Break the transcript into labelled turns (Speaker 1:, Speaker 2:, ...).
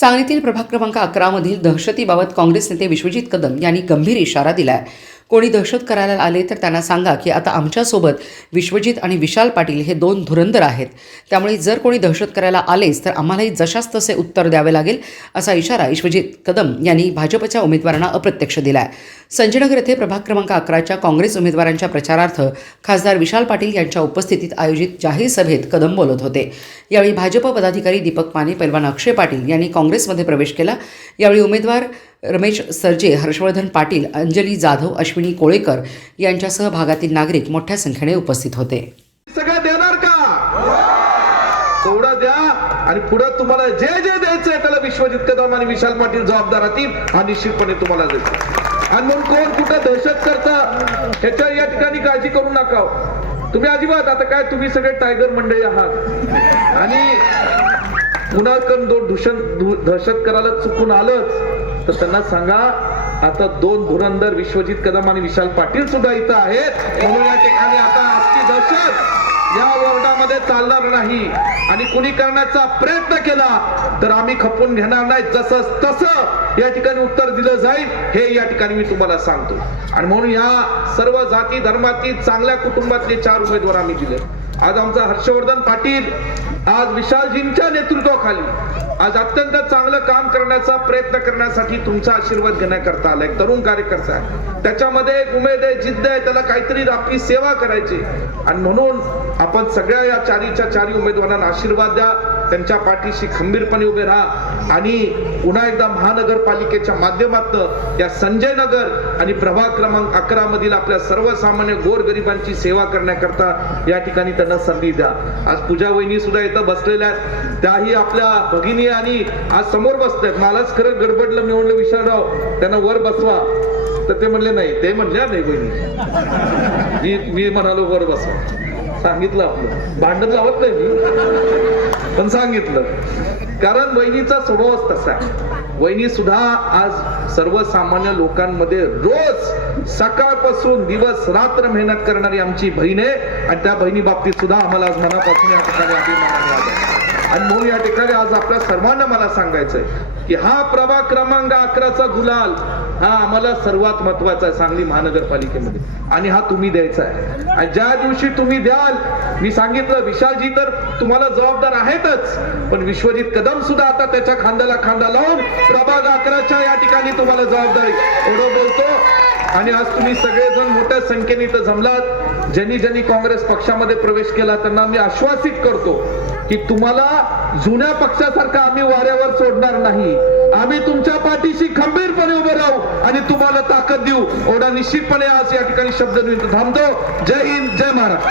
Speaker 1: सांगलीतील प्रभाग क्रमांक अकरामधील दहशतीबाबत काँग्रेस नेते विश्वजित कदम यांनी गंभीर इशारा दिलाय. कोणी दहशत करायला आले तर त्यांना सांगा की आता आमच्यासोबत विश्वजित आणि विशाल पाटील हे दोन धुरंधर आहेत. त्यामुळे जर कोणी दहशत करायला आलेच तर आम्हालाही जशास तसे उत्तर द्यावे लागेल असा इशारा विश्वजित कदम यांनी भाजपच्या उमेदवारांना अप्रत्यक्ष दिलाय. संजयनगर येथे प्रभाग क्रमांक अकराच्या काँग्रेस उमेदवारांच्या प्रचारार्थ खासदार विशाल पाटील यांच्या उपस्थितीत आयोजित जाहीर सभेत कदम बोलत होते. यावेळी भाजप पदाधिकारी दीपक माने पैलवान अक्षय पाटील यांनी काँग्रेसमध्ये प्रवेश केला. यावेळी उमेदवार रमेश सरजे हर्षवर्धन पाटील अंजली जाधव अश्विनी कोळेकर यांच्यासह भागातील नागरिक मोठ्या संख्येने उपस्थित होते.
Speaker 2: सगळं देणार का? तेवढं द्या आणि पुढे तुम्हाला जे जे द्यायचंय त्याला विश्वजित कदम आणि विशाल पाटील जबाबदार राहतील हा निश्चितपणे तुम्हाला देतो. आणि म्हणून कोण कुठं दहशत करतं ह्याच्या या ठिकाणी काळजी करू नका हो. तुम्ही अजिबात आता काय तुम्ही सगळे टायगर मंडळी आहात. आणि कुणाकडून दोन दूषण दहशत करायला चुकून आलंच. तर त्यांना सांगा आता दोन धुरंधर विश्वजित कदम आणि विशाल पाटील सुद्धा इथं आहेत. म्हणून या ठिकाणी आता आजची दहशत या वॉर्डामध्ये चालणार नाही. आणि कुणी करण्याचा प्रयत्न केला तर आम्ही खपून घेणार नाही. जसं तसं या ठिकाणी उत्तर दिलं जाईल हे या ठिकाणी मी तुम्हाला सांगतो. आणि म्हणून या सर्व जाती धर्मातील चांगल्या कुटुंबातले चार उमेदवार आम्ही दिले. आज आमचा हर्षवर्धन पाटील आज विशालजींच्या नेतृत्वाखाली आज अत्यंत करण्याचा प्रयत्न करण्यासाठी तुमचा आशीर्वाद घेण्याकरता आलाय एक तरुण कार्यकर्ता आहे. त्याच्यामध्ये एक उमेद आहे जिद्द आहे त्याला काहीतरी आपली सेवा करायची आणि म्हणून आपण सगळ्या या चारीच्या चारी उमेदवारांना आशीर्वाद द्या. त्यांच्या पाठीशी खंबीरपणे उभे राहा. आणि पुन्हा एकदा महानगरपालिकेच्या माध्यमातून या संजय नगर आणि प्रभाग क्रमांक अकरा मधील आपल्या सर्वसामान्य गोरगरिबांची सेवा करण्याकरता या ठिकाणी त्यांना संधी द्या. आज पूजा वहिनी सुद्धा इथं बसलेल्या आहेत. त्याही आपल्या भगिनी आणि आज समोर बसतात मलाच खरं गडबडलं मी म्हणलं त्यांना वर बसवा. तर ते म्हणले नाही. ते म्हणल्या नाही बहिणी मी मी म्हणालो वर बसवा. सांगितलं आपलं. भांडण लावत नाही मी. पण सांगितलं. कारण वहिनीचा स्वभावच तसा वहिनी सुद्धा आज सर्वसामान्य लोकांमध्ये रोज सकाळपासून दिवस रात्र मेहनत करणारी आमची बहीण आहे आणि त्या बहिणी बाबतीत सुद्धा आम्हाला आज मनापासून या ठिकाणी आणि म्हणून या ठिकाणी आज आपल्या सर्वांना मला सांगायचंय की हा प्रभाग क्रमांक अकराचा गुलाल हा आम्हाला सर्वात महत्त्वाचा आहे सांगली महानगरपालिकेमध्ये. आणि हा तुम्ही द्यायचा आहे. आणि ज्या दिवशी तुम्ही द्याल मी सांगितलं विशालजी तर तुम्हाला जबाबदार आहेतच. पण विश्वजित कदम सुद्धा आता त्याच्या खांद्याला खांदा लावून प्रभाग अकराच्या या ठिकाणी तुम्हाला जबाबदारी एवढं बोलतो आणि आज तुम्ही सगळेजण मोठ्या संख्येने इथं जमलात. ज्यांनी ज्यांनी काँग्रेस पक्षामध्ये प्रवेश केला त्यांना मी आश्वासित करतो की तुम्हाला जुन्या पक्षासारखा आम्ही वाऱ्यावर सोडणार नाही. आम्ही तुमच्या पाठीशी खंबीरपणे उभे राहू. आणि तुम्हाला ताकद देऊ. एवढा निश्चितपणे आज या ठिकाणी शब्द मी थांबतो. जय हिंद जय महाराष्ट्र.